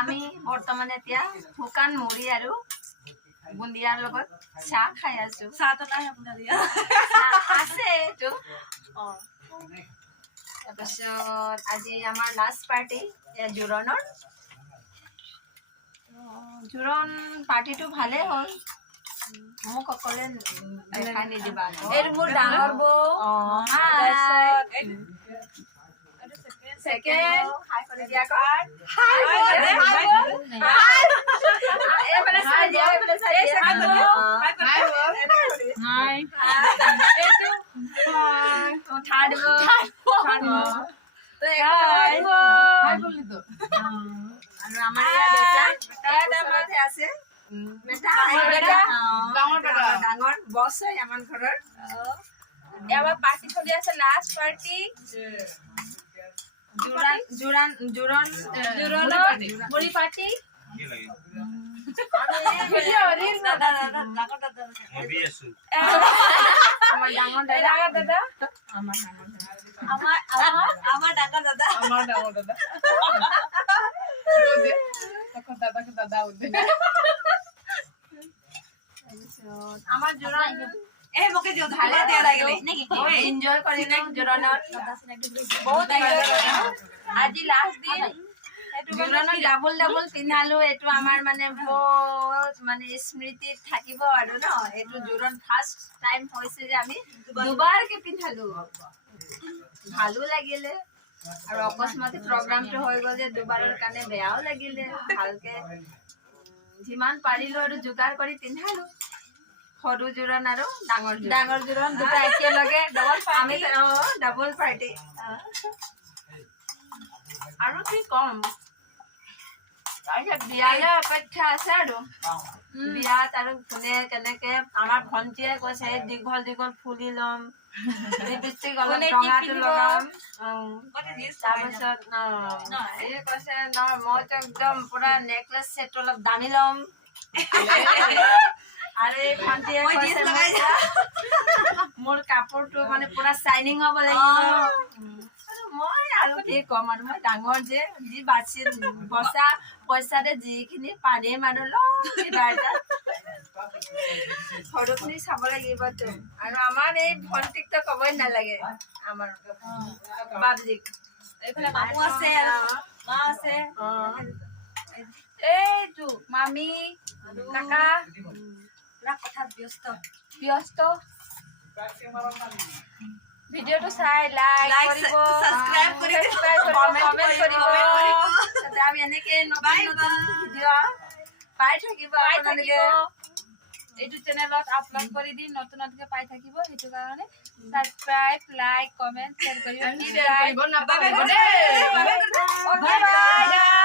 আমি বৰ্তমানে এতিয়া শুকান মুড়ি আৰু বুন্দিয়াৰ লগত চাহ খাই আছো। চাহটো নাই আপোনাৰ দিয়া আছে এইটো। তাৰপিছত আজি আমাৰ লাষ্ট পাৰ্টি জোৰণৰ। জোৰণ পাৰ্টিটো ভালে হ'ল। মোক অকলে দেখাই নিদিবা। এইটো মোৰ ডাঙৰ বৌ। Second, hi for dia ko. Hi. ডাঙৰ বছ হয় আমাৰ ঘৰৰ। এবাৰ পাৰ্টি চলি আছে, লাষ্ট পাৰ্টি মুড়ি পাৰ্টি আমাৰ জোৰণ এনজয় কৰিলে জোৰণত বহুত আজি লাষ্ট দিন জোৰণত ডাবল পিন্ধালো। এইটো আমাৰ মানে বহুত মানে স্মৃতিত থাকিব আৰু ন। এইটো জোৰণ ফাৰ্ষ্ট টাইম হৈছে যে আমি দুবাৰকে পিন্ধালো। ভালো লাগিলে আৰু অকস্মাতে প্ৰগ্ৰামটো হৈ গ'ল যে দুবাৰৰ কাৰণে বেয়াও লাগিলে। ভালকে যিমান পাৰিলো আৰু যোগাৰ কৰি পিন্ধালো। সৰু জোৰণ আৰু ডাঙৰ জোৰণ দুটা একেলগে আমি ডাবল পাৰ্টি। আৰু কি কম, তাৰপিছত বিয়ালে অপেক্ষা আছে আৰু বিয়াত আৰু কোনে কেনেকে। আমাৰ ভন্টীয়ে কৈছে দীঘল ফুলি ল'ম, লিপষ্টিক অলপ ৰঙাটো লগাম। তাৰপিছত এই কৈছে ন মইতো একদম পুৰা নেকলেছ ছেট অলপ দামী ল'ম। আৰু এই ভন্টীয়ে কৈছে মোৰ কাপোৰটো মানে পুৰা চাইনিং হ'ব লাগিব। মই আৰু কি কম আৰু মই ডাঙৰ যে যি বচা পইচাৰে যিখিনি পাৰিম আৰু কিবা এটা সৰুখিনি চাব লাগিবতো। আৰু আমাৰ এই ভন্টীকতো ক'বই নালাগে। আমাৰ বাবলিক এইফালে মামু আছে, মা আছে, এইটো মামী কাকা কথাত ব্যস্ত। ভিডিঅ'টো চাই লাইক কৰিব, সাবস্ক্ৰাইব কৰিব, কমেন্ট কৰিব। আমি এনেকে নতুন ভিডিঅ' পাই থাকিব। এইটো চেনেলত আপলোড কৰি দিম, নতুনকে পাই থাকিব। সেইটো কাৰণে সাবস্ক্ৰাইব, লাইক, কমেন্ট, শ্বেয়াৰ কৰিব নাপাহৰিব। Bye bye.